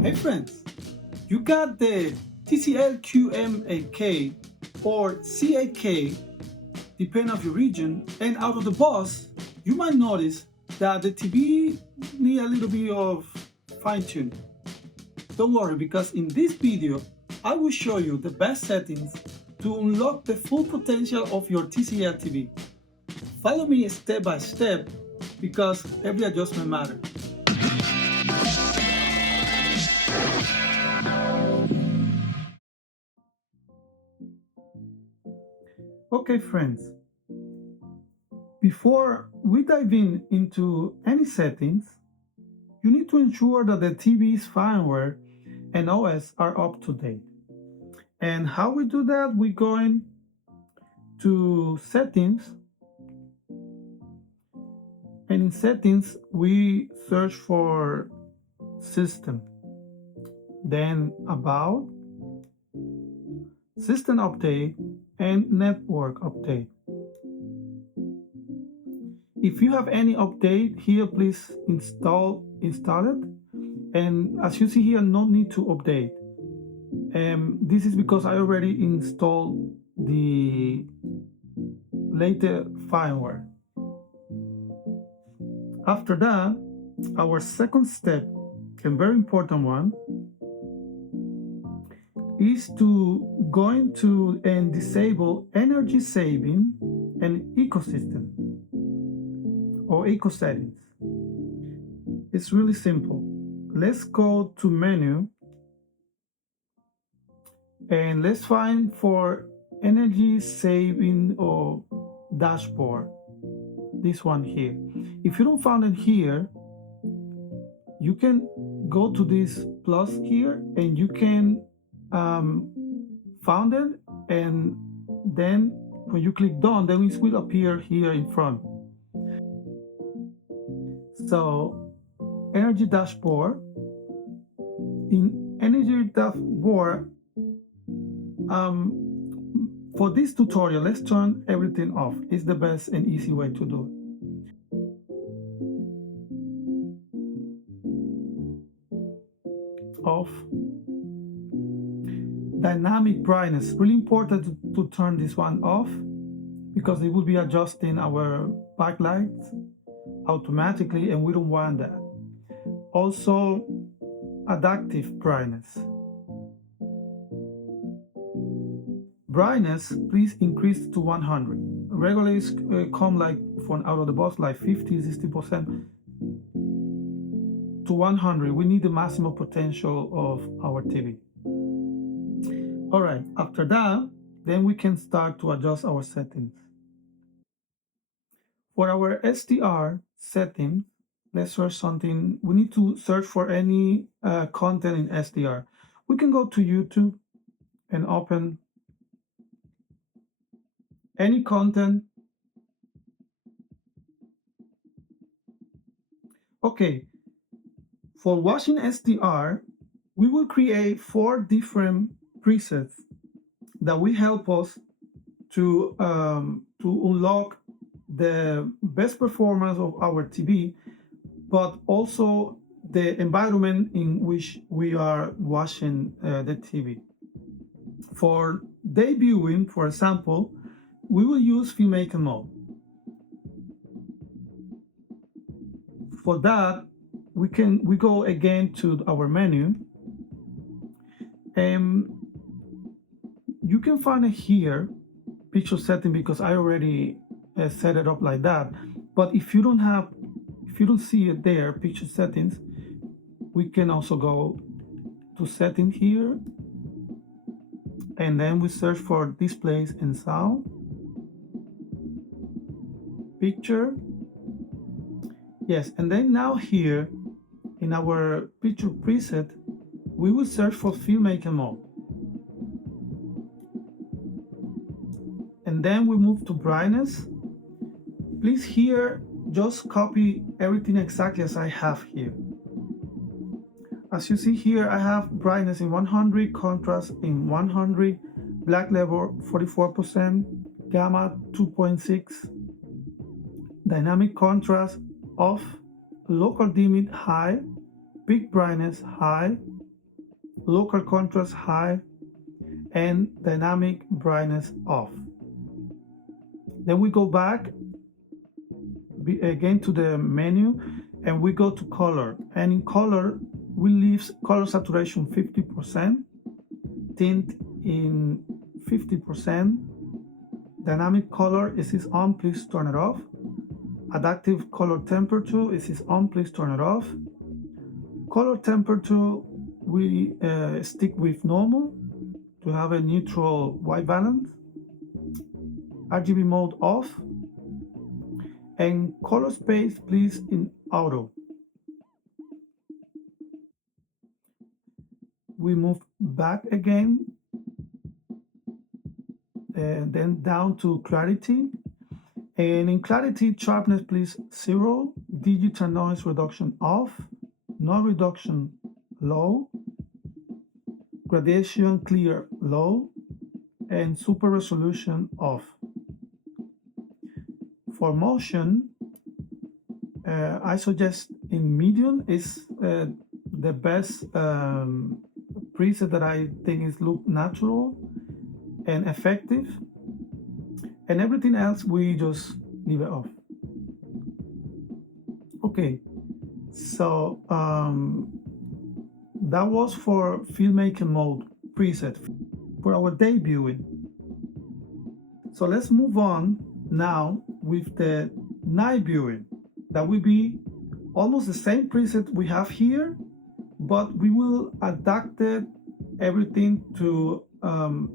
Hey friends, you got the TCL QM8K or C8K, depending on your region, and out of the box, you might notice that the TV need a little bit of fine tuning. Don't worry, because in this video, I will show you the best settings to unlock the full potential of your TCL TV. Follow me step by step because every adjustment matters. Okay friends, before we dive into any settings, you need to ensure that the TV's firmware and OS are up to date. And how we do that? We go into settings, and in settings we search for system, then about, system update, and network update. If you have any update here, please install it. And as you see here, no need to update. This is because I already installed the later firmware. After that, our second step, and very important one, is to go into and disable energy saving and ecosystem or eco settings. It's really simple. Let's go to menu and let's find for energy saving or dashboard, this one here. If you don't find it here, you can go to this plus here and you can find it, and then when you click done, then it will appear here in front. So energy dashboard, in energy dashboard, for this tutorial, let's turn everything off. It's the best and easy way to do it. Off. Dynamic brightness, really important to turn this one off because it will be adjusting our backlights automatically and we don't want that. Also, adaptive brightness. Brightness, please increase to 100. Regularly come like from out of the box like 50, 60% to 100. We need the maximum potential of our TV. All right, after that, then we can start to adjust our settings. For our SDR setting, let's search something. We need to search for any content in SDR. We can go to YouTube and open any content. Okay, for watching SDR, we will create 4 different presets that will help us to unlock the best performance of our TV, but also the environment in which we are watching the TV. For day viewing, for example, we will use filmmaker mode. For that, we go again to our menu, and you can find it here, picture setting, because I already set it up like that. But if you don't see it there, picture settings, we can also go to setting here, and then we search for displays and sound, picture. Yes, and then now here in our picture preset, we will search for filmmaker mode. And then we move to brightness. Please here, just copy everything exactly as I have here. As you see here, I have brightness in 100, contrast in 100, black level 44%, gamma 2.6, dynamic contrast off, local dimming high, peak brightness high, local contrast high, and dynamic brightness off. Then we go back again to the menu and we go to color. And in color, we leave color saturation 50%, tint in 50%. Dynamic color is this on, please turn it off. Adaptive color temperature is this on, please turn it off. Color temperature, we stick with normal to have a neutral white balance. RGB mode off. And color space, please, in auto. We move back again and then down to clarity. And in clarity, sharpness, please, 0. Digital noise reduction off. No reduction, low. Gradation clear, low. And super resolution off. For motion, I suggest in medium is the best preset that I think is look natural and effective, and everything else we just leave it off. Okay, so that was for filmmaking mode preset for our debuting. So let's move on now with the night viewing. That will be almost the same preset we have here, but we will adapt everything to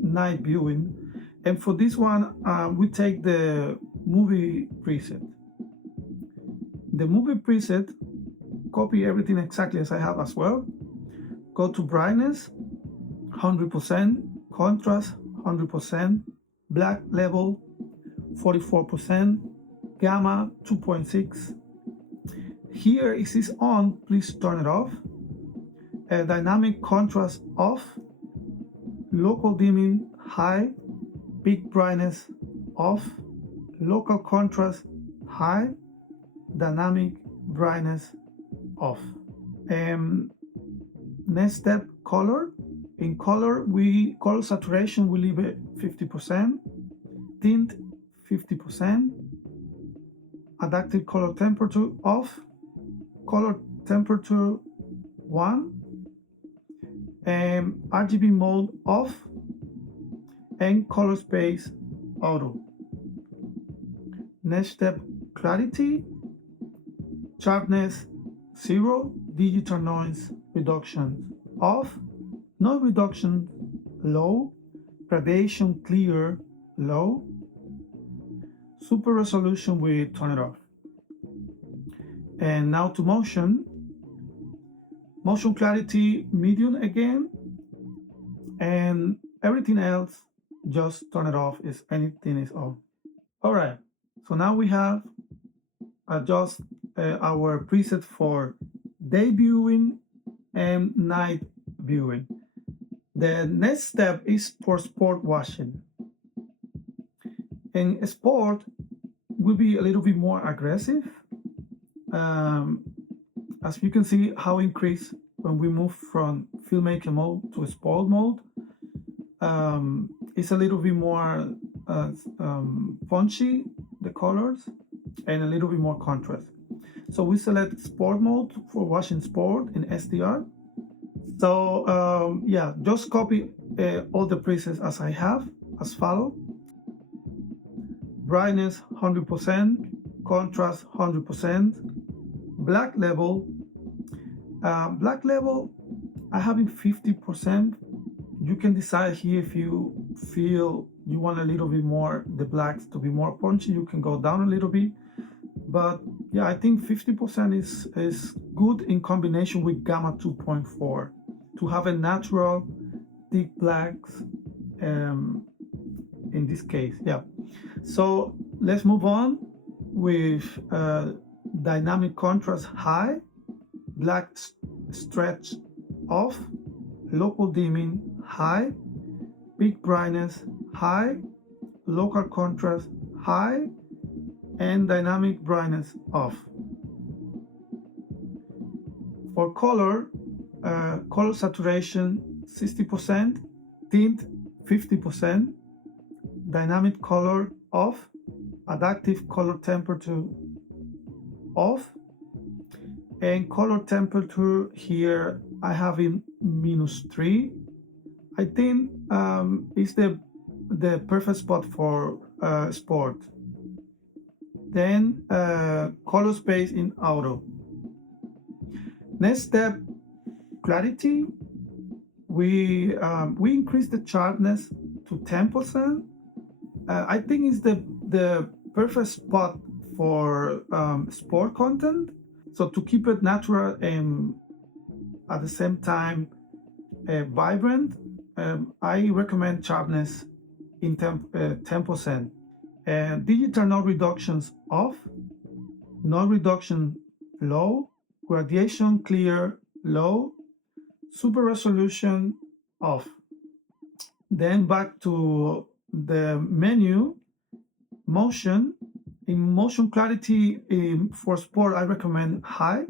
night viewing. And for this one, we take the movie preset. The movie preset, copy everything exactly as I have as well. Go to brightness, 100%, contrast, 100%, black level, 44%, gamma 2.6. Here is this on, please turn it off. Dynamic contrast off. Local dimming high. Peak brightness off. Local contrast high. Dynamic brightness off. Next step, color. In color, color saturation we leave it 50%. Tint 50%. Adaptive color temperature off. Color temperature 1. RGB mode off. And color space auto. Next step, clarity. Sharpness 0. Digital noise reduction off. Noise reduction low. Gradation clear low. Super resolution, we turn it off. And now to motion. Motion clarity medium again. And everything else, just turn it off if anything is on. All right, so now we have adjust our preset for day viewing and night viewing. The next step is for sport watching. And sport will be a little bit more aggressive. As you can see, how increase when we move from filmmaking mode to sport mode. It's a little bit more punchy, the colors, and a little bit more contrast. So we select sport mode for watching sport in SDR. So yeah, just copy all the presets as I have, as follow. Brightness 100%, contrast 100%, black level. Black level, I have it 50%. You can decide here if you feel you want a little bit more, the blacks to be more punchy, you can go down a little bit. But yeah, I think 50% is good in combination with gamma 2.4 to have a natural thick blacks in this case. Yeah. So let's move on with dynamic contrast high, black stretch off, local dimming high, peak brightness high, local contrast high, and dynamic brightness off. For color, color saturation 60%, tint 50%, dynamic color off, adaptive color temperature off, and color temperature here I have in -3. I think it's the perfect spot for sport. Then color space in auto. Next step, clarity. We increase the sharpness to 10%. I think it's the perfect spot for sport content. So to keep it natural and at the same time vibrant, I recommend sharpness in 10%. Digital noise reductions off, noise reduction low, gradation clear low, super resolution off. Then back to the menu, motion. In motion clarity for sport, I recommend high.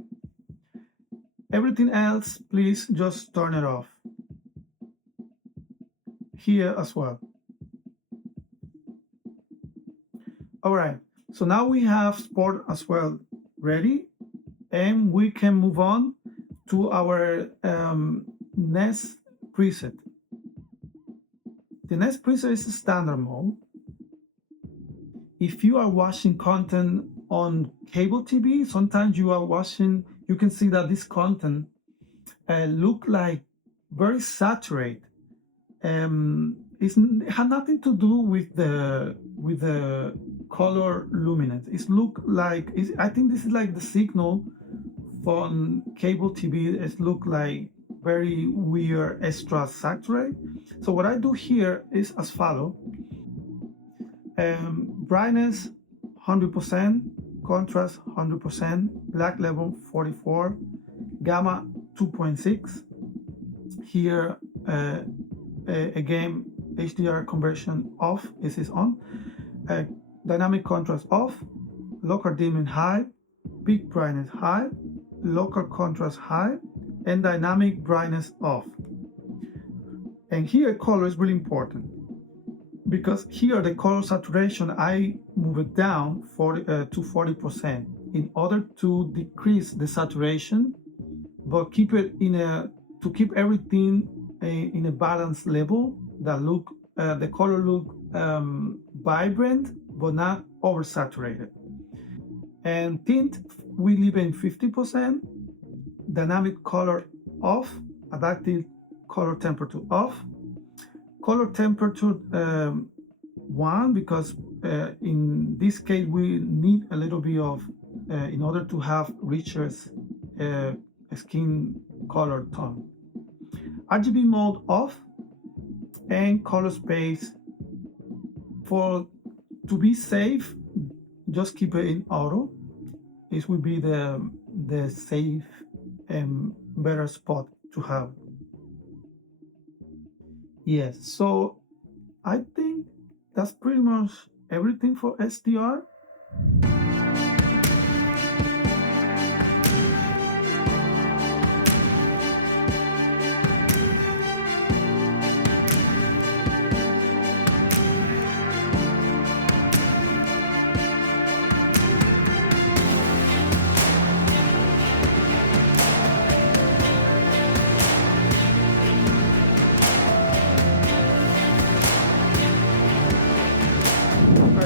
Everything else, please just turn it off. Here as well. All right, so now we have sport as well ready, and we can move on to our next preset. The next preset is standard mode. If you are watching content on cable TV, sometimes you can see that this content look like very saturated. It had nothing to do with the color luminance. I think this is like the signal from cable TV. It look like very weird, extra saturated. So what I do here is as follow. Brightness 100%, contrast 100%, black level 44, gamma 2.6. Here again, HDR conversion off, this is on. Dynamic contrast off, local dimming high, peak brightness high, local contrast high, and dynamic brightness off. And here color is really important, because here the color saturation, I move it down to 40% in order to decrease the saturation, but keep it to keep everything in a balanced level that the color look vibrant but not oversaturated. And tint we leave in 50%, dynamic color off, adaptive color temperature off, color temperature 1, because in this case we need a little bit of in order to have richer skin color tone. RGB mode off, and color space, to be safe, just keep it in auto. This will be the safe and better spot to have. Yes, so I think that's pretty much everything for SDR.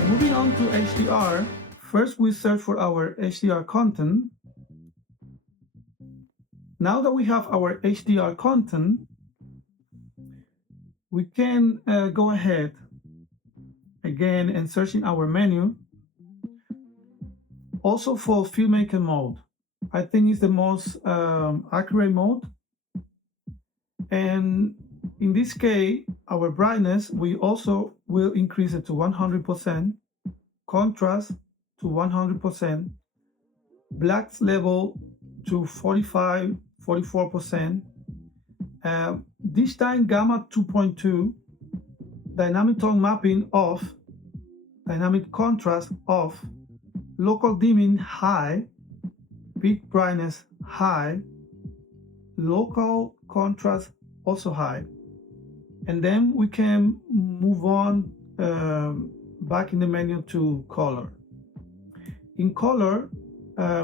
Moving on to HDR, first we search for our HDR content. Now that we have our HDR content, we can go ahead again and search in our menu. Also for filmmaker mode, I think it's the most accurate mode. And in this case, our brightness, we also will increase it to 100%, contrast to 100%, blacks level to 44%, this time gamma 2.2, dynamic tone mapping off, dynamic contrast off, local dimming high, peak brightness high, local contrast also high. And then we can move on back in the menu to color. In color,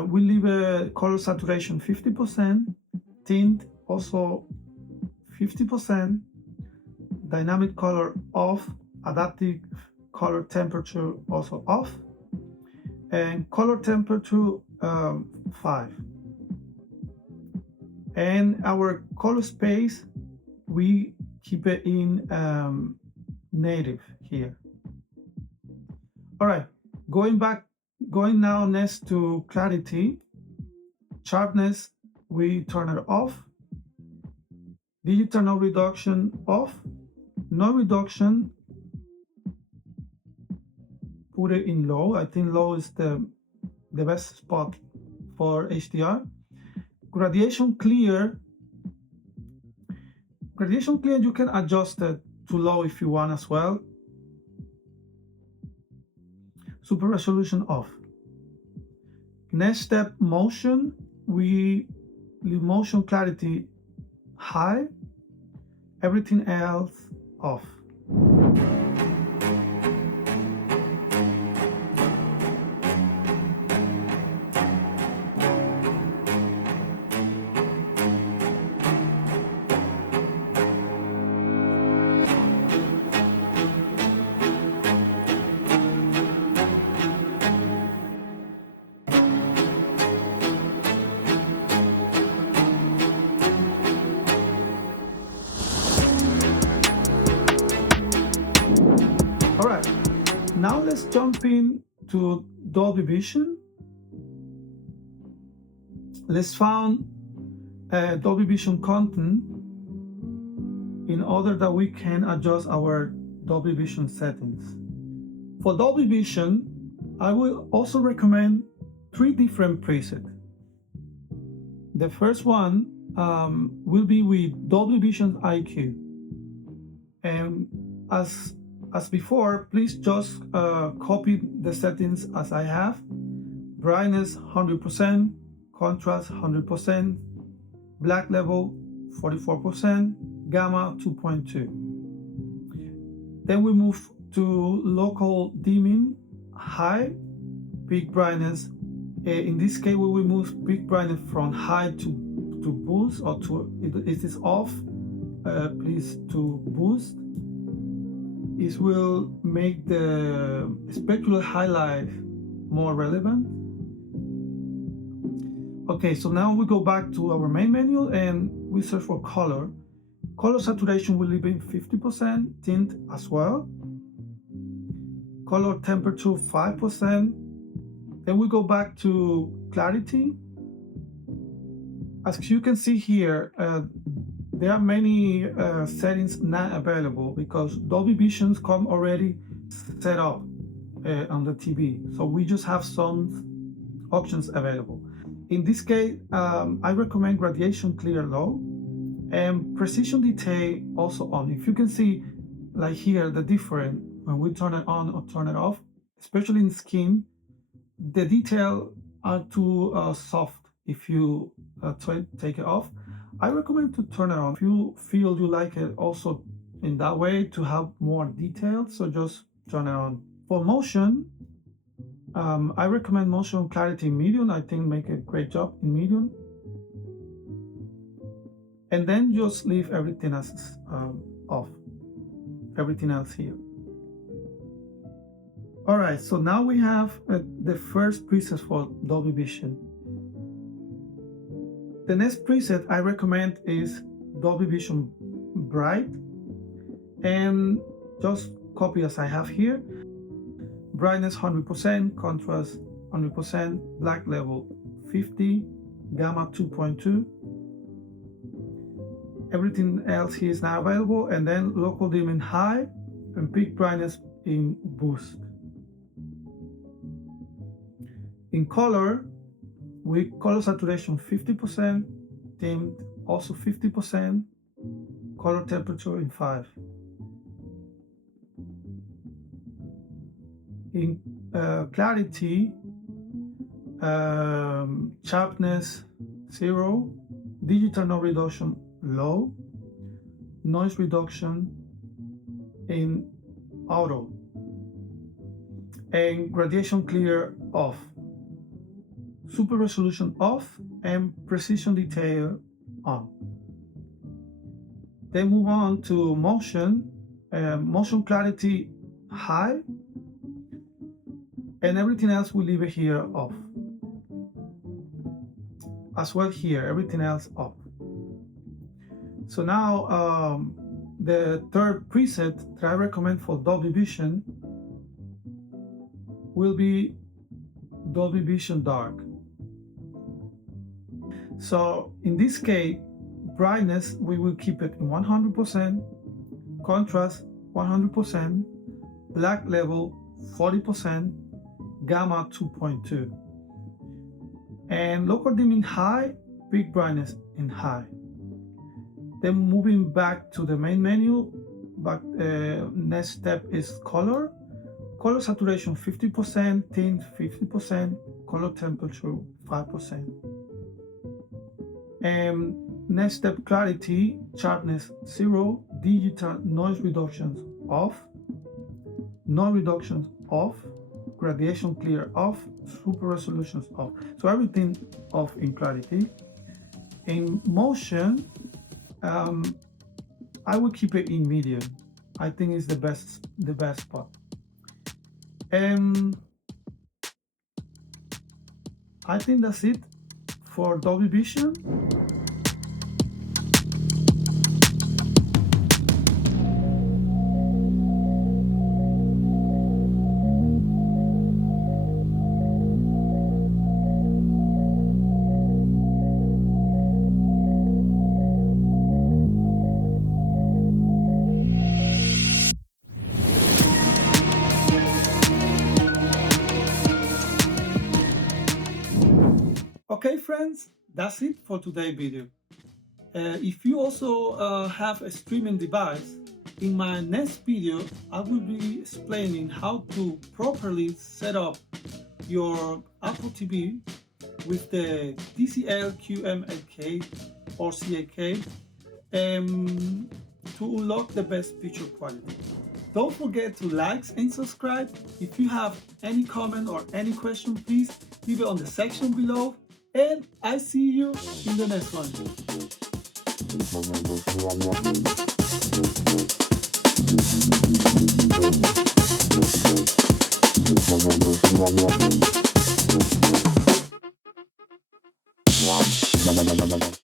we leave a color saturation 50%, tint also 50%, dynamic color off, adaptive color temperature also off, and color temperature 5. And our color space, we keep it in native here. All right, going now next to clarity. Sharpness, we turn it off. Digital no reduction off. No reduction, put it in low. I think low is the best spot for HDR. Gradation clear, you can adjust it to low if you want as well. Super resolution off. Next step, motion, we leave motion clarity high, everything else off. All right, now let's jump in to Dolby Vision. Let's find Dolby Vision content in order that we can adjust our Dolby Vision settings. For Dolby Vision, I will also recommend 3 different presets. The first one will be with Dolby Vision IQ. And as before, please just copy the settings as I have. Brightness 100%, contrast 100%, black level 44%, gamma 2.2. Then we move to local dimming, high, peak brightness. In this case, we will move peak brightness from high to boost, or to it is off, please to boost. This will make the specular highlight more relevant. Okay, so now we go back to our main menu and we search for color. Color saturation will leave in 50%, tint as well. Color temperature 5%. Then we go back to clarity. As you can see here, there are many settings not available because Dolby Visions come already set up on the TV. So we just have some options available. In this case, I recommend gradation clear low and precision detail also on. If you can see, like here, the difference when we turn it on or turn it off, especially in skin, the detail are too soft. If you take it off, I recommend to turn it on. If you feel you like it also in that way to have more detail, so just turn it on. For motion, I recommend motion clarity medium. I think make a great job in medium. And then just leave everything as off, everything else here. All right, so now we have the first preset for Dolby Vision. The next preset I recommend is Dolby Vision Bright, and just copy as I have here. Brightness 100%, contrast 100%, black level 50, gamma 2.2. Everything else here is now available, and then local dimming high and peak brightness in boost. In color, with color saturation 50%, tint also 50%, color temperature in 5. In clarity, sharpness 0, digital no reduction low, noise reduction in auto, and gradation clear off, super resolution off, and precision detail on. Then move on to motion, motion clarity high, and everything else we leave it here off. As well here, everything else off. So now the third preset that I recommend for Dolby Vision will be Dolby Vision Dark. So in this case, brightness, we will keep it in 100%, contrast 100%, black level 40%, gamma 2.2, and local dimming high, peak brightness in high. Then moving back to the main menu, next step is color. Color saturation 50%, tint 50%, color temperature 5%. And next step, clarity, sharpness 0, digital noise reductions off, noise reductions off, gradation clear off, super resolutions off. So everything off in clarity. In motion, I would keep it in medium. I think it's the best spot. I think that's it for Dolby Vision. Okay, friends, that's it for today's video. If you also have a streaming device, in my next video, I will be explaining how to properly set up your Apple TV with the TCL QM8K or CAK to unlock the best picture quality. Don't forget to like and subscribe. If you have any comment or any question, please leave it on the section below. And I see you in the next one.